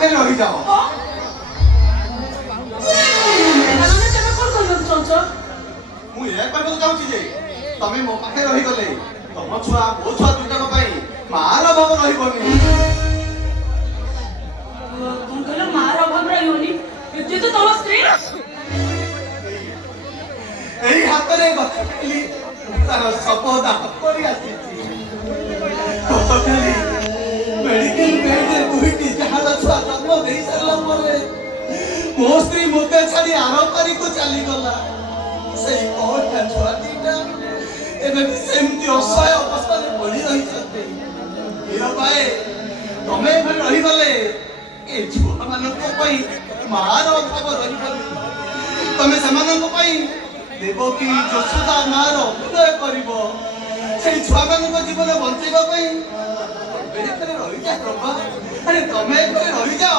ପାଖରେ ରହିଯାଅ। ମୁଁ ଏହା କହିବାକୁ ଚାହୁଁଛି ଯେ ତମେ ମୋ ପାଖରେ ରହିଗଲେ ତମ ଛୁଆ ମୋ ଛୁଆ ଦୁଇଟାଙ୍କ ପାଇଁ ମାର ଅଭାବ ରହିବନି। ମାର ଅଭାବ ରହିବନି? ତମ ସ୍ତ୍ରୀ ଏହି ହାତରେ ଗତକାଲି ତାର ଶବ ଦାହ କରି ଆସିଛି। ଗତକାଲି ମେଡିକାଲ ବେଡରେ ଦୁଇଟି ଯାହାର ଛୁଆ ଜନ୍ମ ଦେଇ ସାରିଲା ପରେ ମୋ ସ୍ତ୍ରୀ ମୋତେ ଛାଡ଼ି ଆର ପାରିକୁ ଚାଲିଗଲା। ସେଇ କଅଁଳିଆ ଛୁଆ ଦିଟା ଏବେ ସେମିତି ଅସହାୟ ଅବସ୍ଥାରେ ପଡ଼ି ରହିଛନ୍ତି। ନିରପାଏ ତମେ ଏଭଳି ରହିଗଲେ ଏ ଛୁଆମାନଙ୍କ ପାଇଁ ମାର ଅଭାବ ରହିବନି। ତମେ ସେମାନଙ୍କ ପାଇଁ ଦେବକୀ ଯଶୋଦା ମାର ଅଭିନୟ କରିବ। ସେଇ ଛୁଆମାନଙ୍କ ଜୀବନ ବଞ୍ଚେଇବା ପାଇଁ ତମେ ଏଠାରେ ରହିଯାଅ ପ୍ରଭା। ଆରେ ତମେ ଏଠାରେ ରହିଯାଅ।